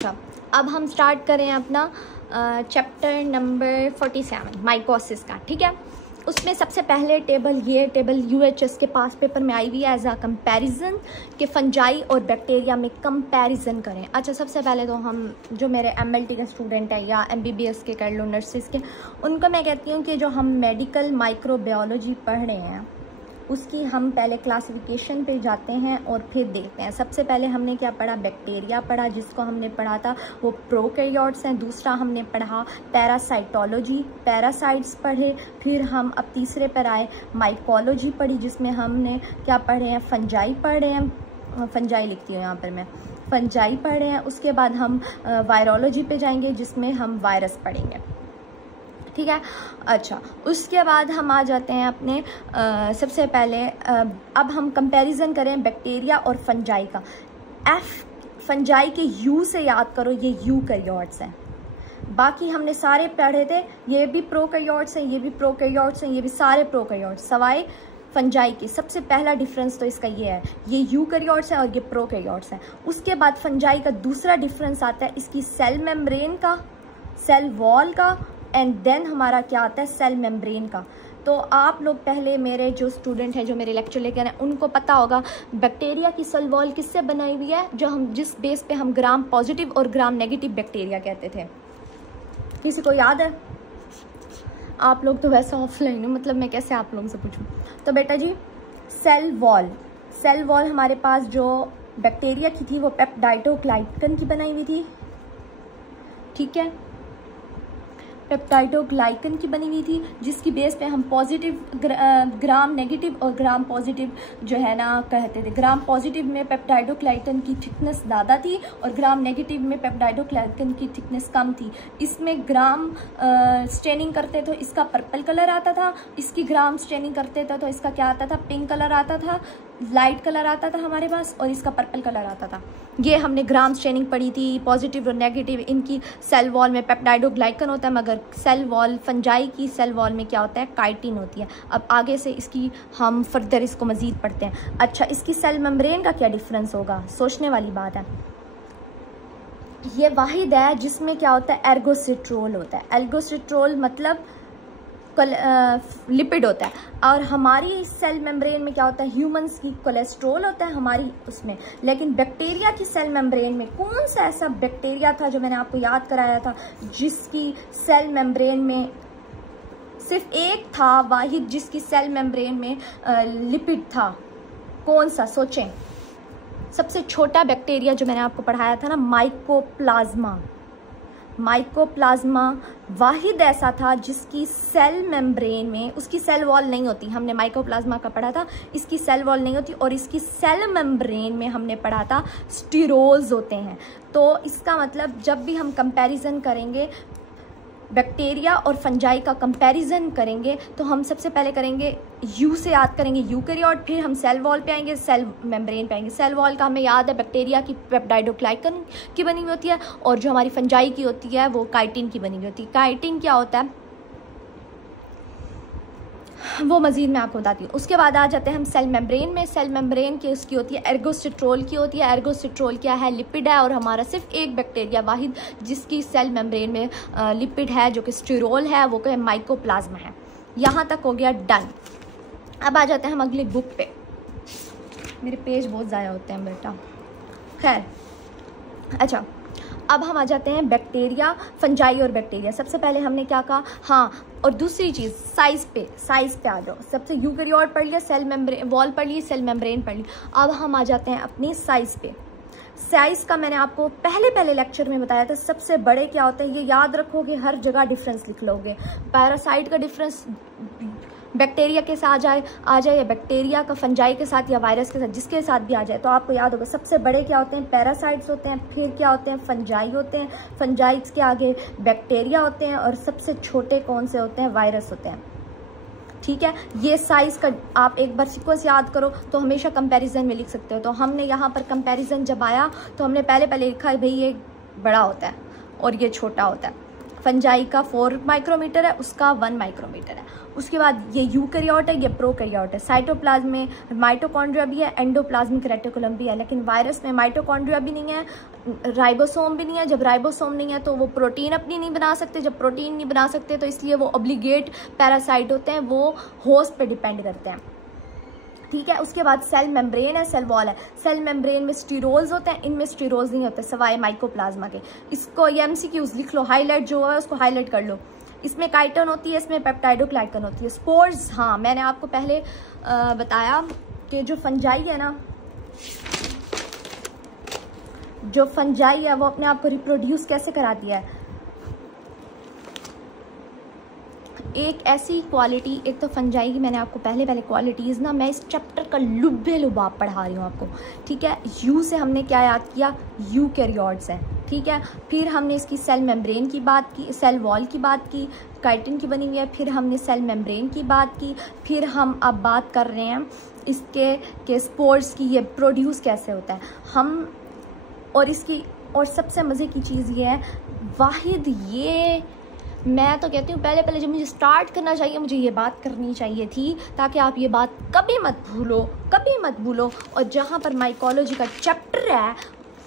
अच्छा, अब हम स्टार्ट करें अपना चैप्टर नंबर 47 माइकोसिस का। ठीक है, उसमें सबसे पहले टेबल UHS के पास पेपर में आई हुई है एज अ कंपैरिजन के फंजाई और बैक्टीरिया में कंपैरिजन करें। अच्छा, सबसे पहले तो हम जो मेरे MLT के स्टूडेंट है या MBBS के कर लो, नर्सिस के, उनको मैं कहती हूँ कि जो हम मेडिकल माइक्रोबायोलॉजी पढ़ रहे हैं उसकी हम पहले क्लासिफिकेशन पे जाते हैं और फिर देखते हैं। सबसे पहले हमने क्या पढ़ा, बैक्टीरिया पढ़ा, जिसको हमने पढ़ा था वो प्रोकैरियोट्स हैं। दूसरा हमने पढ़ा पैरासाइटोलॉजी, पैरासाइट्स पढ़े। फिर हम अब तीसरे पर आए माइकोलॉजी पढ़ी, जिसमें हमने क्या पढ़े हैं, फंजाई पढ़ रहे हैं। फंजाई लिखती हूँ यहाँ पर मैं, फंजाई पढ़ रहे हैं। उसके बाद हम वायरोलॉजी पे जाएंगे जिसमें हम वायरस पढ़ेंगे। ठीक है, अच्छा, उसके बाद हम आ जाते हैं अपने सबसे पहले अब हम कंपैरिजन करें बैक्टीरिया और फंजाई का। फंजाई के यू से याद करो, ये यूकैरियोट्स हैं। बाकी हमने सारे पढ़े थे, ये भी प्रोकैरियोट्स हैं, ये भी प्रोकैरियोट्स हैं, ये भी सारे प्रोकैरियोट्स सवाए फंजाई की। सबसे पहला डिफरेंस तो इसका ये है, ये यूकैरियोट्स हैं और ये प्रोकैरियोट्स हैं। उसके बाद फंजाई का दूसरा डिफरेंस आता है इसकी सेल मेम्ब्रेन का, सेल वॉल का, एंड देन हमारा क्या आता है, सेल मेम्ब्रेन का। तो आप लोग पहले, मेरे जो स्टूडेंट हैं जो मेरे लेक्चर लेकर हैं, उनको पता होगा बैक्टीरिया की सेल वॉल किससे बनाई हुई है, जो हम जिस बेस पे हम ग्राम पॉजिटिव और ग्राम नेगेटिव बैक्टीरिया कहते थे। किसी को याद है? आप लोग तो वैसे ऑफलाइन हो, मतलब मैं कैसे आप लोगों से पूछूं। तो बेटा जी, सेल वॉल हमारे पास जो बैक्टीरिया की थी वो पेप्टाइडोग्लाइकन की बनाई हुई थी। ठीक है, पेप्टाइडोग्लाइकन की बनी हुई थी, जिसकी बेस पे हम पॉजिटिव ग्राम नेगेटिव और ग्राम पॉजिटिव जो है ना कहते थे। ग्राम पॉजिटिव में पेप्टाइडोग्लाइकन की थिकनेस ज़्यादा थी और ग्राम नेगेटिव में पेप्टाइडोग्लाइकन की थिकनेस कम थी। इसमें ग्राम स्टेनिंग करते तो इसका पर्पल कलर आता था, इसकी ग्राम स्टेनिंग करते थे तो इसका क्या आता था, पिंक कलर आता था, लाइट कलर आता था हमारे पास, और इसका पर्पल कलर आता था। ये हमने ग्राम स्टेनिंग पढ़ी थी। पॉजिटिव और नेगेटिव इनकी सेल वॉल में पेप्टाइडोग्लाइकन होता है, मगर सेल वॉल फंजाई की सेल वॉल में क्या होता है, काइटिन होती है। अब आगे से इसकी हम फर्दर इसको मजीद पढ़ते हैं। अच्छा, इसकी सेल मेम्ब्रेन का क्या डिफरेंस होगा, सोचने वाली बात है। ये वाहिद है जिसमें क्या होता है, एर्गोसिट्रोल होता है। एर्गोसिट्रोल मतलब लिपिड होता है, और हमारी सेल मेम्ब्रेन में क्या होता है, ह्यूमंस की कोलेस्ट्रॉल होता है हमारी उसमें। लेकिन बैक्टीरिया की सेल मेम्ब्रेन में कौन सा ऐसा बैक्टीरिया था जो मैंने आपको याद कराया था, जिसकी सेल मेम्ब्रेन में सिर्फ एक था वाहिद, जिसकी सेल मेम्ब्रेन में लिपिड था। कौन सा, सोचें। सबसे छोटा बैक्टीरिया जो मैंने आपको पढ़ाया था ना, माइकोप्लाज्मा वाहिद ऐसा था जिसकी सेल मेम्ब्रेन में, उसकी सेल वॉल नहीं होती, हमने माइकोप्लाज्मा का पढ़ा था, इसकी सेल वॉल नहीं होती, और इसकी सेल मेम्ब्रेन में हमने पढ़ा था स्टीरोल्स होते हैं। तो इसका मतलब जब भी हम कंपैरिजन करेंगे, बैक्टीरिया और फंजाई का कंपैरिजन करेंगे, तो हम सबसे पहले करेंगे यू से याद करेंगे यूकैरियोट, फिर हम सेल वॉल पे आएंगे, सेल मेम्ब्रेन पे आएंगे। सेल वॉल का हमें याद है बैक्टीरिया की पेप्टाइडोग्लाइकन की बनी हुई होती है, और जो हमारी फंजाई की होती है वो काइटिन की बनी हुई होती है। काइटिन क्या होता है वो मजीद मैं आपको बताती हूँ। उसके बाद आ जाते हैं हम सेल मेम्ब्रेन में। सेल मेम्ब्रेन की उसकी होती है एर्गोसिट्रोल की होती है। एर्गोसिट्रोल क्या है, लिपिड है, और हमारा सिर्फ एक बैक्टीरिया वाहिद जिसकी सेल मेम्ब्रेन में लिपिड है जो कि स्टीरोल है, वो क्या है, माइकोप्लाज्मा है। यहाँ तक हो गया डन। अब आ जाते हैं हम अगली बुक पे। मेरे पेज बहुत ज़्यादा होते हैं बेटा, खैर। अच्छा, अब हम आ जाते हैं बैक्टीरिया, फंजाई और बैक्टीरिया। सबसे पहले हमने क्या कहा, हाँ, और दूसरी चीज़ साइज़ पे आ जाओ। सबसे यूकैरियोट पढ़ लिया, सेल मेम्ब्रेन वॉल पढ़ ली, सेल मेम्ब्रेन पढ़ ली। अब हम आ जाते हैं अपनी साइज़ पे। साइज़ का मैंने आपको पहले लेक्चर में बताया था, सबसे बड़े क्या होते हैं, ये याद रखोगे, हर जगह डिफरेंस लिख लोगे। पैरासाइट का डिफरेंस बैक्टीरिया के साथ आ जाए, या बैक्टीरिया का फंजाई के साथ या वायरस के साथ, जिसके साथ भी आ जाए, तो आपको याद होगा सबसे बड़े क्या होते हैं, पैरासाइट्स होते हैं, फिर क्या होते हैं, फंजाई होते हैं, फंजाइट्स के आगे बैक्टीरिया होते हैं, और सबसे छोटे कौन से होते हैं, वायरस होते हैं। ठीक है, ये साइज़ का आप एक बार सीक्वेंस याद करो तो हमेशा कंपैरिजन में लिख सकते हो। तो हमने यहाँ पर कंपैरिजन जब आया तो हमने पहले लिखा है भाई ये बड़ा होता है और ये छोटा होता है। फंजाई का 4 माइक्रोमीटर है, उसका 1 माइक्रोमीटर है। उसके बाद ये यूकैरियोट है, ये प्रोकैरियोट है। साइटोप्लाज्म में माइटोकॉन्ड्रिया भी है, एंडोप्लाज्मिक रेटिकुलम भी है, लेकिन वायरस में माइटोकॉन्ड्रिया भी नहीं है, राइबोसोम भी नहीं है। जब राइबोसोम नहीं है तो वो प्रोटीन अपनी नहीं बना सकते, जब प्रोटीन नहीं बना सकते तो इसलिए वो ऑब्लिगेट पैरासाइट होते हैं, वो होस्ट पे डिपेंड करते हैं, ठीक है। उसके बाद सेल मेम्ब्रेन है, सेल वॉल है। सेल मेम्ब्रेन में स्टीरोल्स होते हैं, इनमें स्टीरोल्स नहीं होते सवाए माइकोप्लाज्मा के। इसको ये MCQs लिख लो, हाईलाइट जो है उसको हाईलाइट कर लो। इसमें काइटन होती है, इसमें पेप्टाइडोग्लाइकन होती है। स्पोर्स, हाँ मैंने आपको पहले बताया कि जो फंजाई है ना, जो फंजाई है वो अपने आप को रिप्रोड्यूस कैसे कराती है। एक ऐसी क्वालिटी, एक तो फंजाई की मैंने आपको पहले क्वालिटीज़ ना, मैं इस चैप्टर का लुब्बे लुबाब पढ़ा रही हूँ आपको, ठीक है। यू से हमने क्या याद किया, यूकैरियोट्स है, ठीक है। फिर हमने इसकी सेल मेम्ब्रेन की बात की, सेल वॉल की बात की, काइटिन की बनी हुई है। फिर हमने सेल मेम्ब्रेन की बात की। फिर हम अब बात कर रहे हैं इसके के स्पोर्स की, ये प्रोड्यूस कैसे होता है हम। और इसकी और सबसे मज़े की चीज़ ये है, वाहिद ये मैं तो कहती हूँ पहले जब मुझे स्टार्ट करना चाहिए, मुझे ये बात करनी चाहिए थी, ताकि आप ये बात कभी मत भूलो। और जहाँ पर माइकोलॉजी का चैप्टर है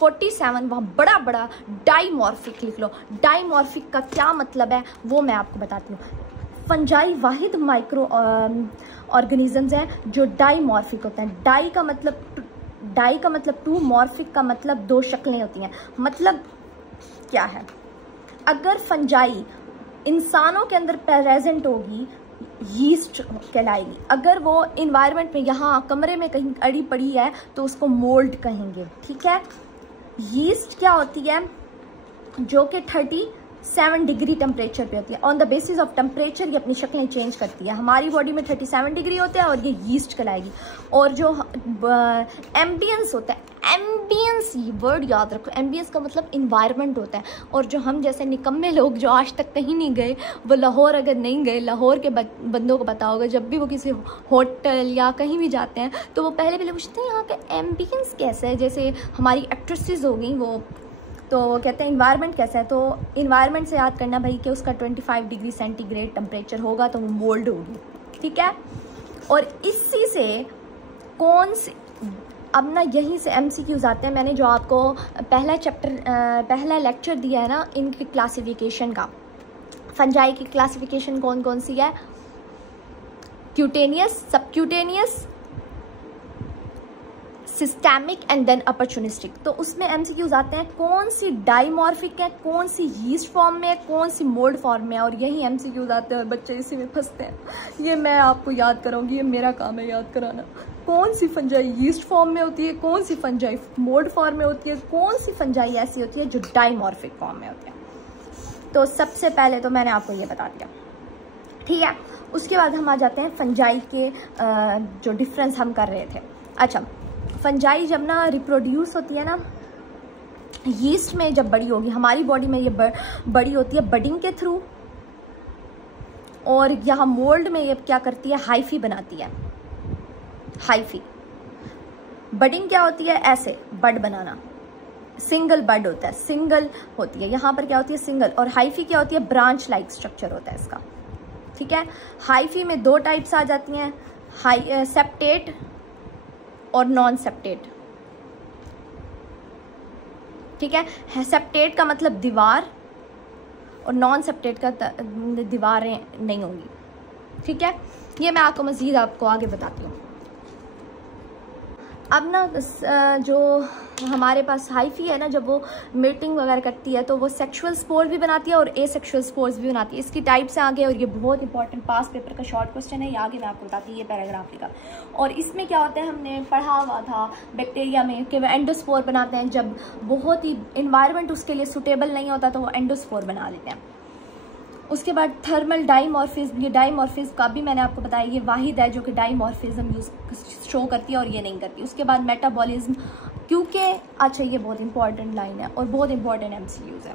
47, वहाँ बड़ा बड़ा डाइमॉर्फिक लिख लो। डाइमॉर्फिक का क्या मतलब है वो मैं आपको बताती हूँ। फंजाई वाहिद माइक्रो ऑर्गेनिजम्स हैं जो डाइमॉर्फिक होते हैं। डाई का मतलब 2, मॉर्फिक का मतलब 2 शक्लें होती हैं। मतलब क्या है, अगर फंजाई इंसानों के अंदर प्रेजेंट होगी, यीस्ट कहलाएगी। अगर वो इन्वायरमेंट में यहाँ कमरे में कहीं अड़ी पड़ी है तो उसको मोल्ड कहेंगे, ठीक है। यीस्ट क्या होती है, जो कि 37 डिग्री टेम्परेचर पे होती है। On the basis of temperature ये अपनी शक्लें चेंज करती है। हमारी बॉडी में 37 डिग्री होता है और ये यीस्ट कहलाएगी। और जो एम्बियंस होता है, एम्बियंस, ये वर्ड याद रखो, एम्बियंस का मतलब इन्वायरमेंट होता है। और जो हम जैसे निकम्मे लोग जो आज तक कहीं नहीं गए, वो लाहौर अगर नहीं गए, लाहौर के बंदों को पता होगा, जब भी वो किसी होटल या कहीं भी जाते हैं तो वो पहले पूछते हैं यहाँ का एम्बियंस कैसा है। जैसे हमारी एक्ट्रेसेस हो गई, वो तो वो कहते हैं इन्वायरमेंट कैसा है, तो इन्वायरमेंट से याद करना भाई कि उसका 25 डिग्री सेंटीग्रेड टेम्परेचर होगा तो वो मोल्ड होगी, ठीक है। और इसी से कौन सी, अब ना यहीं से MCQs आते हैं। मैंने जो आपको पहला लेक्चर दिया है ना इनकी क्लासिफिकेशन का, फंजाई की क्लासिफिकेशन कौन कौन सी है, cutaneous, subcutaneous, systemic and then opportunistic. तो उसमें MCQs आते हैं कौन सी डाइमॉर्फिक है, कौन सी यीस्ट फॉर्म में है, कौन सी मोल्ड फॉर्म में है। और यही MCQs आते हैं और बच्चे इसी में फंसते हैं। ये मैं आपको याद कराऊंगी, ये मेरा काम है याद कराना। कौन सी फंजाई यीस्ट फॉर्म में होती है, कौन सी फंजाई मोल्ड फॉर्म में होती है, कौन सी फंजाई ऐसी होती है जो डाइमॉर्फिक फॉर्म में होती है। तो सबसे पहले तो मैंने आपको ये बता दिया, ठीक है। उसके बाद हम आ जाते हैं फंजाई के जो डिफरेंस हम कर रहे थे। अच्छा, फंजाई जब ना रिप्रोड्यूस होती है ना, यीस्ट में जब बड़ी होगी, हमारी बॉडी में ये बड़ी होती है बडिंग के थ्रू, और यहाँ मोल्ड में ये क्या करती है, हाइफी बनाती है। हाइफी बडिंग क्या होती है, ऐसे बड बनाना, सिंगल बड होता है, सिंगल होती है। यहाँ पर क्या होती है, सिंगल। और हाइफी क्या होती है, ब्रांच लाइक स्ट्रक्चर होता है इसका, ठीक है। हाइफी में 2 टाइप्स आ जाती हैं, सेप्टेट और नॉन सेप्टेट, ठीक है। सेप्टेट का मतलब दीवार और नॉन सेप्टेट का दीवारें नहीं होंगी, ठीक है। ये मैं आपको मज़ीद आपको आगे बताती हूँ। अब ना जो हमारे पास हाइफी है ना, जब वो मीटिंग वगैरह करती है तो वो सेक्सुअल स्पोर भी बनाती है और एसेक्सुअल स्पोर्स भी बनाती है। इसकी टाइप्स आगे, और ये बहुत इंपॉर्टेंट पास पेपर का शॉर्ट क्वेश्चन है, ये आगे मैं आपको बताती हूँ, ये पैराग्राफ लिखा। और इसमें क्या होता है, हमने पढ़ा हुआ था बैक्टीरिया में कि वो एंडोस्पोर बनाते हैं। जब बहुत ही इन्वायरमेंट उसके लिए सूटेबल नहीं होता तो वो एंडोस्पोर बना लेते हैं। उसके बाद थर्मल डाइमॉर्फिज्म, ये डाइमॉर्फिज्म का भी मैंने आपको बताया, ये वाहिद है जो कि डाइमॉर्फिज्म शो करती है और ये नहीं करती। उसके बाद मेटाबॉलिज्म, क्योंकि अच्छा ये बहुत इंपॉर्टेंट लाइन है और बहुत इंपॉर्टेंट MCQs है।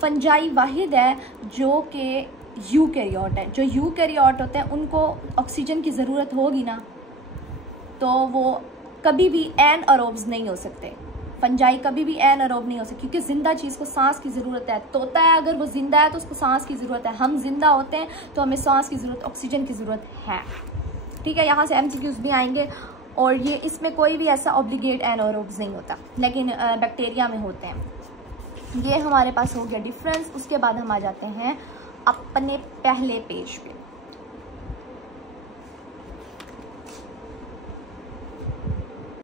फंजाई वाहिद है जो कि यूकैरियोट है। जो यूकैरियोट होते हैं उनको ऑक्सीजन की ज़रूरत होगी ना, तो वो कभी भी एनएरोब्स नहीं हो सकते। फंजाई कभी भी एनारोब नहीं हो सकती, क्योंकि जिंदा चीज़ को सांस की ज़रूरत है। तोता है, अगर वो जिंदा है तो उसको सांस की ज़रूरत है। हम जिंदा होते हैं तो हमें सांस की ज़रूरत, ऑक्सीजन की ज़रूरत है। ठीक है, यहाँ से MCQs भी आएंगे। और ये इसमें कोई भी ऐसा ऑब्लिगेट एनारोब्स नहीं होता, लेकिन बैक्टीरिया में होते हैं। ये हमारे पास हो गया डिफरेंस। उसके बाद हम आ जाते हैं अपने पहले पेज पे।